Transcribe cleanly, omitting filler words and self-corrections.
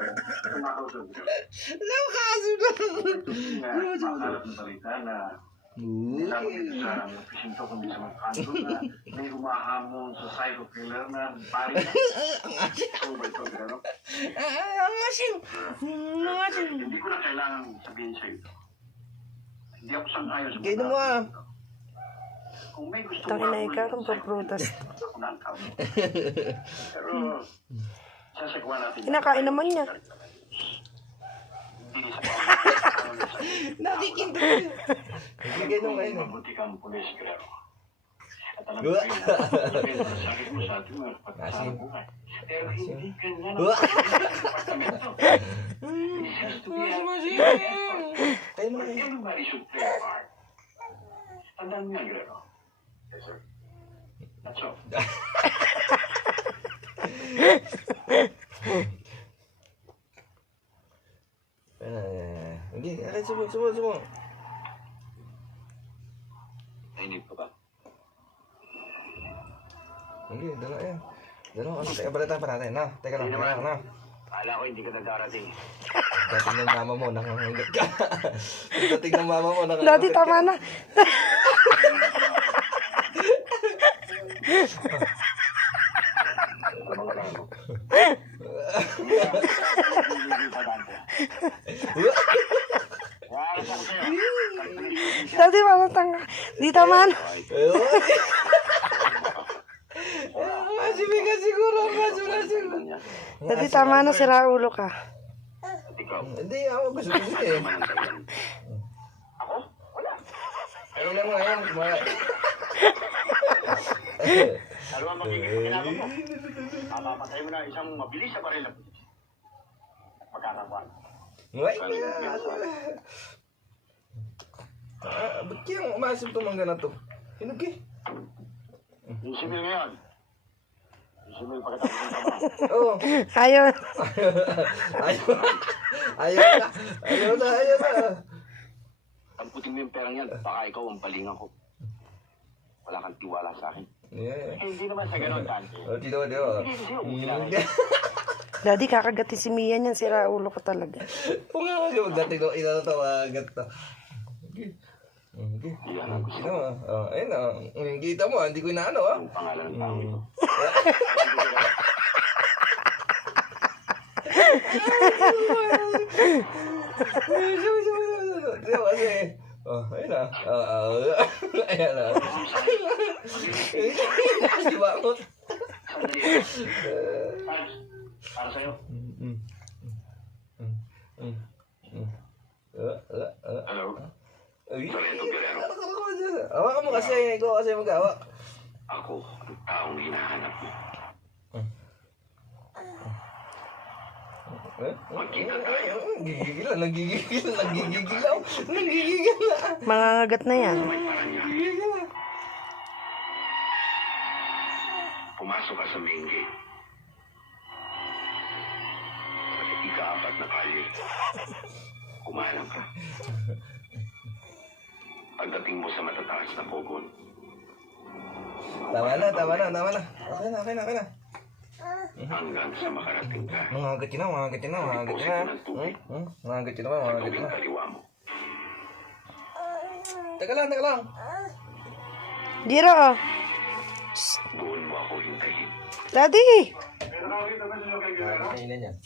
Nakaso na. Makakalap ng balita na nilang sa presinto kundi sa mga kanto na may humahamon sa psycho killer na pari. So ba ito, pero? Ang asin. Ang asin. Hindi ko na kailangan sabihin sa ito. Hindi ako sang-ayon sa Gino mo ah. Kung may gusto Tangin na ikaw kung pagprutas. ako na ang tao. Pero sasagawa natin. Kinakain naman niya. Hindi sa Nakikinto. Sige nung kayo. mabuti kang pulis, pero at alam ko yun, sakit mo sa ating mga pagkasama buhay. Pero hindi ganyan ang departamento. It has to be Kayo mo kayo. everybody should play a part. Tandaan mo yan, Guerrero. Yes, sir. That's all. Hindi, akin sumo. Nainig ko ba? Hindi, dala yan. Dala kasi teka balita pa natin, no? Teka lang, no? Akala ko hindi ka na darating. Dating ng mama mo, nakanganggat ka. Dating ng mama mo, nakanganggat Dati tama na. Dati tama tanga. Di tama na. Masimi ka siguro, Dati tama na, sira ulo ka. Ikaw. Hindi, ako gusto eh. Ako? Wala. Ayun lang mo, ayun. Ano ang magiging ginagawa mo? Mamamatay mo na isang mabilis na baril na pulis. Magkakakuan. Ngay na. Ba't kaya umasip itong mangga na to? Hinog eh. Yung simil ngayon. Yung simil pagkatapos ng trabaho. Oo. Ayaw. Ayaw na. Tamputin mo yung perang yan. Baka ikaw ang palingan ko. Wala kang tiwala sa akin. Yeah. Hindi naman sa ganon, Dante. Tino. Hindi siya umilayan. Daddy, kakagati si Mia niyan, sira ulo ko talaga. Kung nga magdating no, inatawagan to. Okay. Yan ang gusto Kita ko. mo, ayun kita mo, hindi ko inaano ah. Yung pangalan ng tao ito. Kasi, ayun na. Ayan na. Di ba ako? Para sa'yo. Hello? Loreto Guerrero. Hawakan mo kasi, ikaw kasi mag-hawak. Ako ang taong hinahanap mo. Magkita tayo. Nagigigil na. Mangangagat na yan. May paranya. Pumasok ka sa main gate. Sa ika-4 na kalye. Kumalang ka. Pagdating mo sa matataas na pogon, Tama na. Okay na. hanggang sa makarating ka. Mangangagat yun na. Mangangagat yun Sa na. tubig kaliwa mo. Teka lang. Diro. Doon mo ako hintayin. Daddy. Kainan yan.